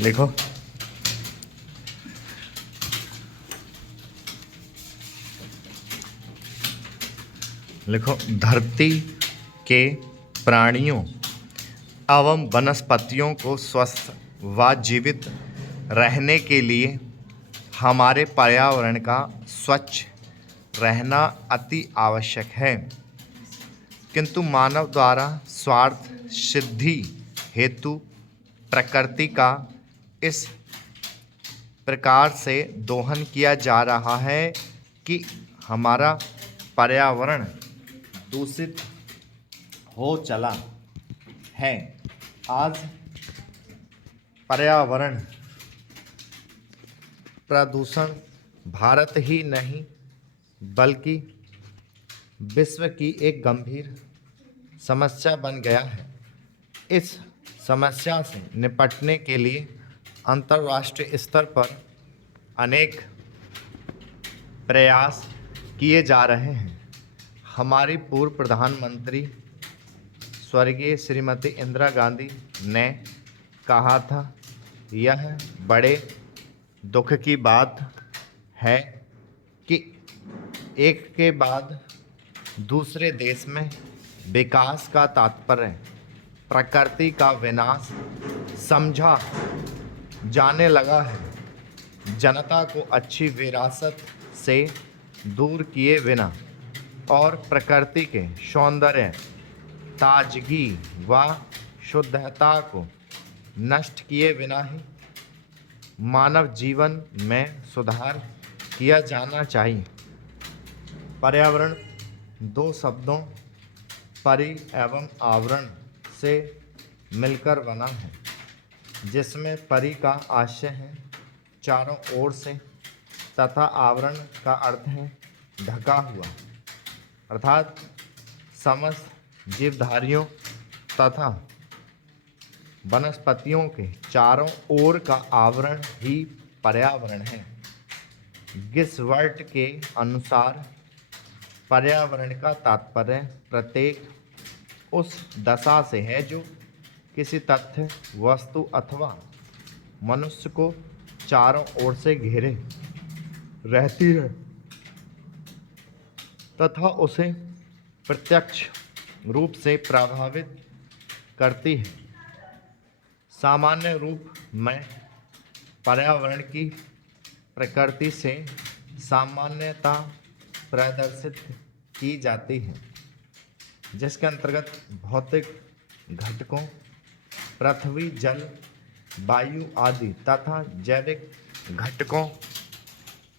लिखो। लिखो। धरती के प्राणियों एवं वनस्पतियों को स्वस्थ व जीवित रहने के लिए हमारे पर्यावरण का स्वच्छ रहना अति आवश्यक है, किंतु मानव द्वारा स्वार्थ सिद्धि हेतु प्रकृति का इस प्रकार से दोहन किया जा रहा है कि हमारा पर्यावरण दूषित हो चला है। आज पर्यावरण प्रदूषण भारत ही नहीं बल्कि विश्व की एक गंभीर समस्या बन गया है। इस समस्या से निपटने के लिए अंतर्राष्ट्रीय स्तर पर अनेक प्रयास किए जा रहे हैं। हमारी पूर्व प्रधानमंत्री स्वर्गीय श्रीमती इंदिरा गांधी ने कहा था, यह बड़े दुख की बात है कि एक के बाद दूसरे देश में विकास का तात्पर्य प्रकृति का विनाश समझा जाने लगा है। जनता को अच्छी विरासत से दूर किए बिना और प्रकृति के सौंदर्य, ताजगी व शुद्धता को नष्ट किए बिना ही मानव जीवन में सुधार किया जाना चाहिए। पर्यावरण दो शब्दों परि एवं आवरण से मिलकर बना है, जिसमें परि का आशय है चारों ओर से तथा आवरण का अर्थ है ढका हुआ, अर्थात समस्त जीवधारियों तथा वनस्पतियों के चारों ओर का आवरण ही पर्यावरण है। गिसवर्ट के अनुसार पर्यावरण का तात्पर्य प्रत्येक उस दशा से है जो किसी तथ्य, वस्तु अथवा मनुष्य को चारों ओर से घेरे रहती है तथा उसे प्रत्यक्ष रूप से प्रभावित करती है। सामान्य रूप में पर्यावरण की प्रकृति से सामान्यता प्रदर्शित की जाती है, जिसके अंतर्गत भौतिक घटकों पृथ्वी, जल, वायु आदि तथा जैविक घटकों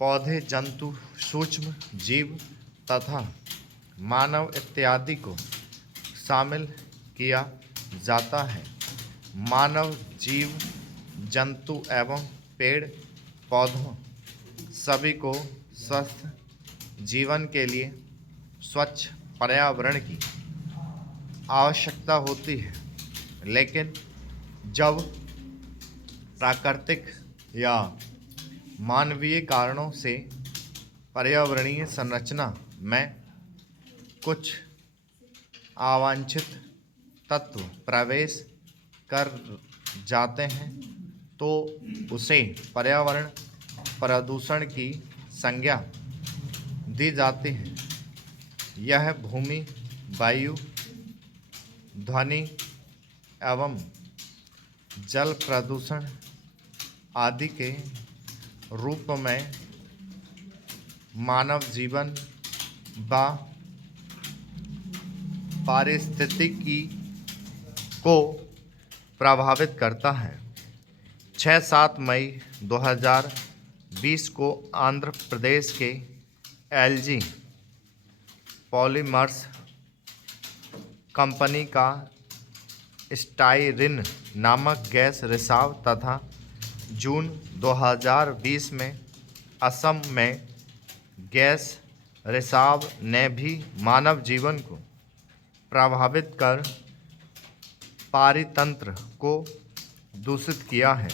पौधे, जंतु, सूक्ष्म जीव तथा मानव इत्यादि को शामिल किया जाता है। मानव, जीव, जंतु एवं पेड़ पौधों सभी को स्वस्थ जीवन के लिए स्वच्छ पर्यावरण की आवश्यकता होती है, लेकिन जब प्राकृतिक या मानवीय कारणों से पर्यावरणीय संरचना में कुछ अवांछित तत्व प्रवेश कर जाते हैं तो उसे पर्यावरण प्रदूषण की संज्ञा दी जाती है। यह भूमि, वायु, ध्वनि एवं जल प्रदूषण आदि के रूप में मानव जीवन व पारिस्थितिकी को प्रभावित करता है। 6-7 मई 2020 को आंध्र प्रदेश के एलजी पॉलीमर्स कंपनी का स्टाइरिन नामक गैस रिसाव तथा जून 2020 में असम में गैस रिसाव ने भी मानव जीवन को प्रभावित कर पारितंत्र को दूषित किया है।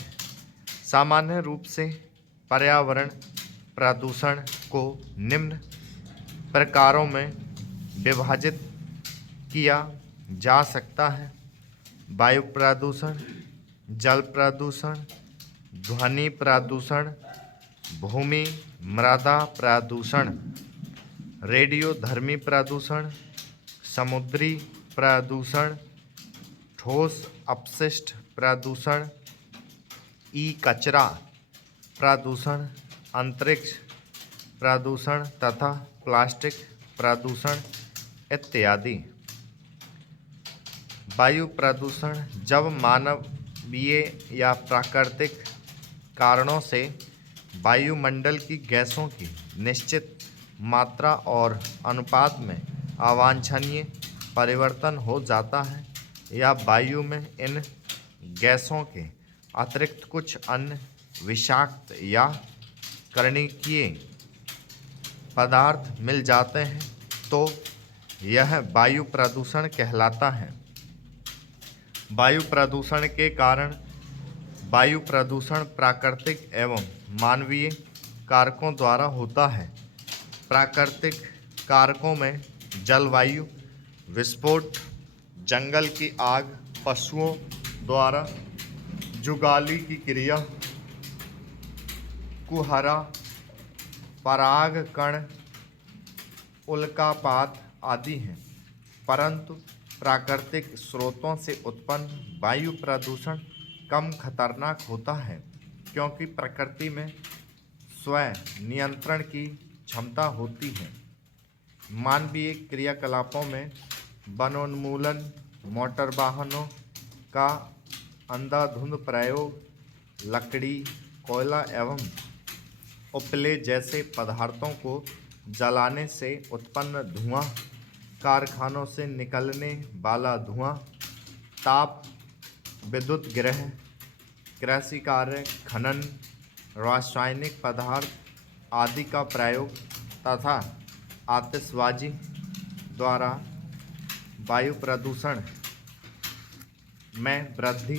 सामान्य रूप से पर्यावरण प्रदूषण को निम्न प्रकारों में विभाजित किया जा सकता है: वायु प्रदूषण, जल प्रदूषण, ध्वनि प्रदूषण, भूमि मृदा प्रदूषण, रेडियोधर्मी प्रदूषण, समुद्री प्रदूषण, ठोस अपशिष्ट प्रदूषण, ई कचरा प्रदूषण, अंतरिक्ष प्रदूषण तथा प्लास्टिक प्रदूषण इत्यादि। वायु प्रदूषण जब मानवीय या प्राकृतिक कारणों से वायुमंडल की गैसों की निश्चित मात्रा और अनुपात में अवांछनीय परिवर्तन हो जाता है या वायु में इन गैसों के अतिरिक्त कुछ अन्य विषाक्त या कणिकीय पदार्थ मिल जाते हैं तो यह वायु प्रदूषण कहलाता है। वायु प्रदूषण के कारण वायु प्रदूषण प्राकृतिक एवं मानवीय कारकों द्वारा होता है। प्राकृतिक कारकों में जलवायु, विस्फोट, जंगल की आग, पशुओं द्वारा जुगाली की क्रिया, कुहरा, परागकण, उल्कापात आदि हैं। परंतु प्राकृतिक स्रोतों से उत्पन्न वायु प्रदूषण कम खतरनाक होता है क्योंकि प्रकृति में स्वयं नियंत्रण की क्षमता होती है। मानवीय क्रियाकलापों में वनोन्मूलन, मोटर वाहनों का अंधाधुंध प्रयोग, लकड़ी, कोयला एवं उपले जैसे पदार्थों को जलाने से उत्पन्न धुआं, कारखानों से निकलने वाला धुआं, ताप, विद्युत गृह, कृषि कार्य, खनन, रासायनिक पदार्थ आदि का प्रयोग तथा आतिशबाजी द्वारा वायु प्रदूषण में वृद्धि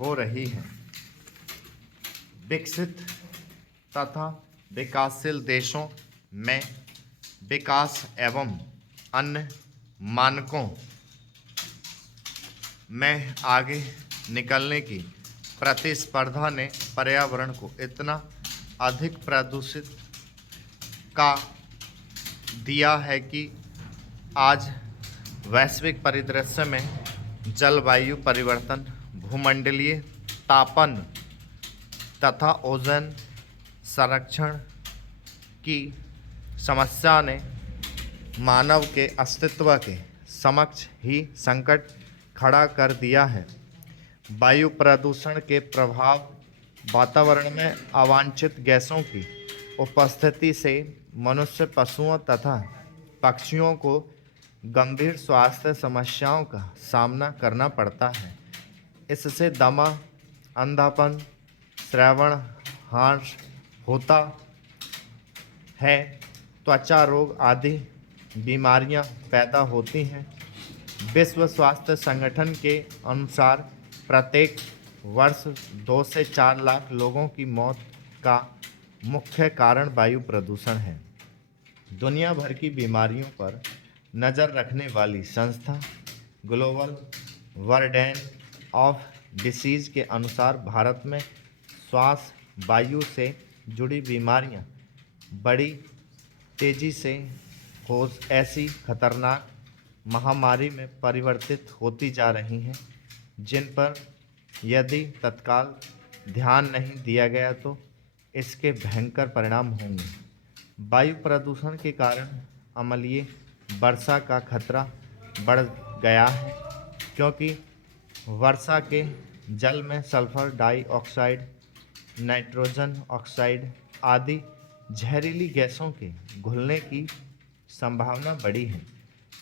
हो रही है। विकसित तथा विकासशील देशों में विकास एवं अन्य मानकों में आगे निकलने की प्रतिस्पर्धा ने पर्यावरण को इतना अधिक प्रदूषित का दिया है कि आज वैश्विक परिदृश्य में जलवायु परिवर्तन, भूमंडलीय तापन तथा ओजोन संरक्षण की समस्या ने मानव के अस्तित्व के समक्ष ही संकट खड़ा कर दिया है। वायु प्रदूषण के प्रभाव वातावरण में अवांछित गैसों की उपस्थिति से मनुष्य, पशुओं तथा पक्षियों को गंभीर स्वास्थ्य समस्याओं का सामना करना पड़ता है। इससे दमा, अंधापन, श्रवण हानि होता है, त्वचा रोग आदि बीमारियां पैदा होती हैं। विश्व स्वास्थ्य संगठन के अनुसार प्रत्येक वर्ष 2 से 4 लाख लोगों की मौत का मुख्य कारण वायु प्रदूषण है। दुनिया भर की बीमारियों पर नज़र रखने वाली संस्था ग्लोबल वार्डेन ऑफ डिसीज़ के अनुसार भारत में श्वास वायु से जुड़ी बीमारियां बड़ी तेज़ी से हो ऐसी खतरनाक महामारी में परिवर्तित होती जा रही हैं, जिन पर यदि तत्काल ध्यान नहीं दिया गया तो इसके भयंकर परिणाम होंगे। वायु प्रदूषण के कारण अम्लीय वर्षा का खतरा बढ़ गया है क्योंकि वर्षा के जल में सल्फर डाइऑक्साइड, नाइट्रोजन ऑक्साइड आदि जहरीली गैसों के घुलने की संभावना बढ़ी है,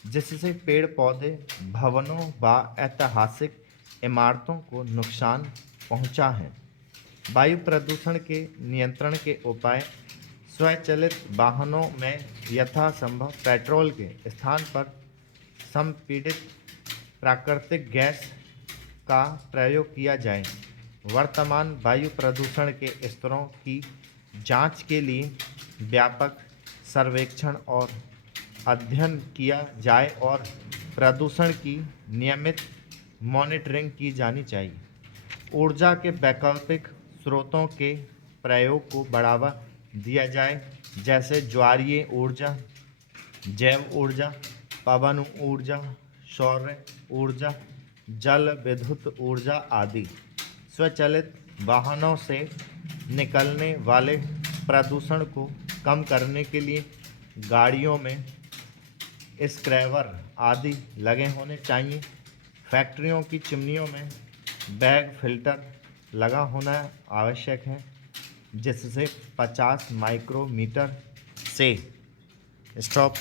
जिससे पेड़ पौधे, भवनों व ऐतिहासिक इमारतों को नुकसान पहुंचा है। वायु प्रदूषण के नियंत्रण के उपाय स्वचालित वाहनों में यथासंभव पेट्रोल के स्थान पर संपीड़ित प्राकृतिक गैस का प्रयोग किया जाए। वर्तमान वायु प्रदूषण के स्तरों की जांच के लिए व्यापक सर्वेक्षण और अध्ययन किया जाए और प्रदूषण की नियमित मॉनिटरिंग की जानी चाहिए। ऊर्जा के वैकल्पिक स्रोतों के प्रयोग को बढ़ावा दिया जाए, जैसे ज्वारीय ऊर्जा, जैव ऊर्जा, पवन ऊर्जा, सौर ऊर्जा, जल विद्युत ऊर्जा आदि। स्वचालित वाहनों से निकलने वाले प्रदूषण को कम करने के लिए गाड़ियों में स्क्रैबर आदि लगे होने चाहिए। फैक्ट्रियों की चिमनियों में बैग फिल्टर लगा होना आवश्यक है, जिससे 50 माइक्रोमीटर से स्टॉप